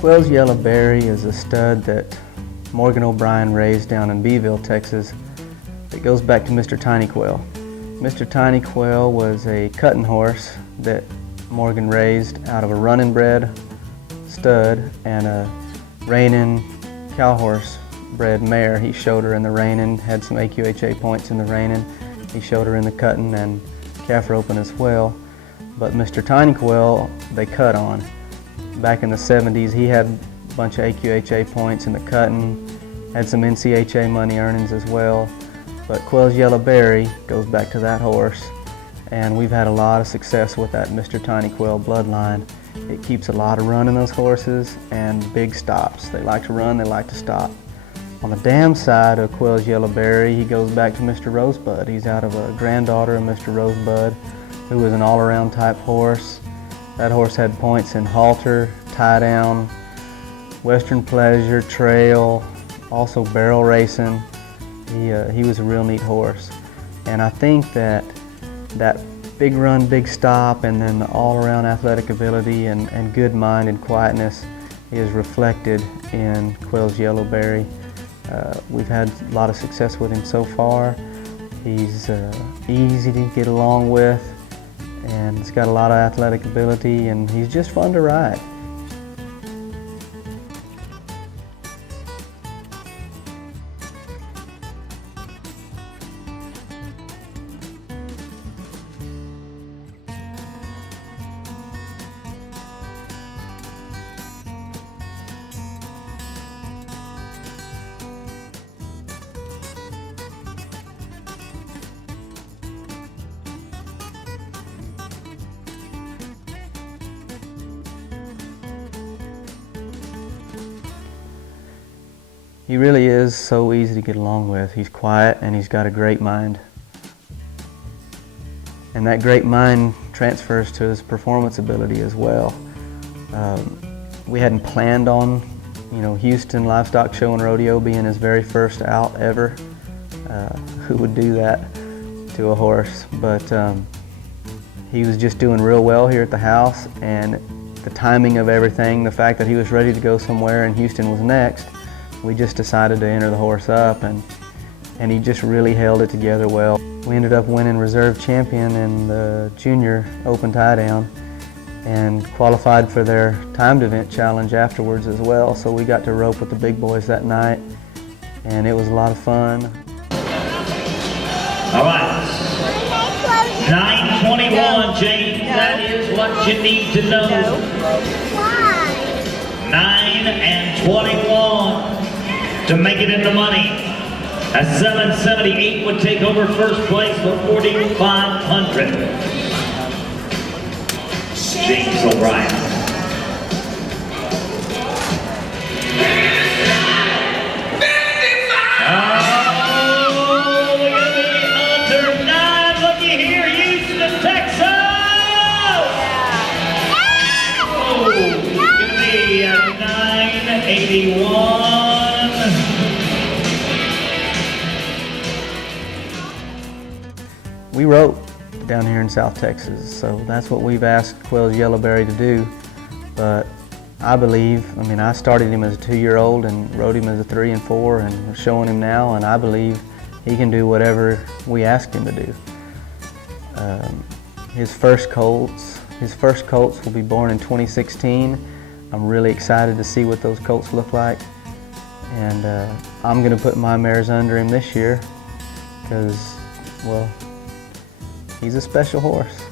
Quails Yellow Berry is a stud that Morgan O'Brien raised down in Beeville, Texas. It goes back to Mr. Tiny Quail. Mr. Tiny Quail was a cutting horse that Morgan raised out of a running bred stud and a reining cow horse bred mare. He showed her in the reining, had some AQHA points in the reining. He showed her in the cutting and calf roping as well. But Mr. Tiny Quail, they cut on. Back in the 70s, he had a bunch of AQHA points in the cutting, had some NCHA money earnings as well. But Quails Yellow Berry goes back to that horse, and we've had a lot of success with that Mr. Tiny Quail bloodline. It keeps a lot of run in those horses and big stops. They like to run, they like to stop. On the dam side of Quails Yellow Berry, he goes back to Mr. Rosebud. He's out of a granddaughter of Mr. Rosebud, who was an all-around type horse. That horse had points in halter, tie down, Western Pleasure, trail, also barrel racing. He was a real neat horse. And I think that big run, big stop, and then the all-around athletic ability and good mind and quietness is reflected in Quails Yellow Berry. We've had a lot of success with him so far. He's easy to get along with, and he's got a lot of athletic ability, and he's just fun to ride. He really is so easy to get along with. He's quiet and he's got a great mind. And that great mind transfers to his performance ability as well. We hadn't planned on, Houston Livestock Show and Rodeo being his very first out ever. Who would do that to a horse? But he was just doing real well here at the house, and the timing of everything, the fact that he was ready to go somewhere and Houston was next, we just decided to enter the horse up, and he just really held it together well. We ended up winning reserve champion in the junior open tie down and qualified for their timed event challenge afterwards as well. So we got to rope with the big boys that night, and it was a lot of fun. All right, 9:21, James, that is what you need to know. 9 and 21 to make it in the money. A 778 would take over first place for 4,500. James O'Brien. Oh, we're going to be under 9. Looky here, Houston, Texas. Oh, it's going to be 981. We rope down here in South Texas, so that's what we've asked Quails Yellow Berry to do. But I started him as a 2-year-old and rode him as a 3 and 4, and we're showing him now, and I believe he can do whatever we ask him to do. His first colts will be born in 2016. I'm really excited to see what those colts look like, and I'm going to put my mares under him this year because, well, he's a special horse.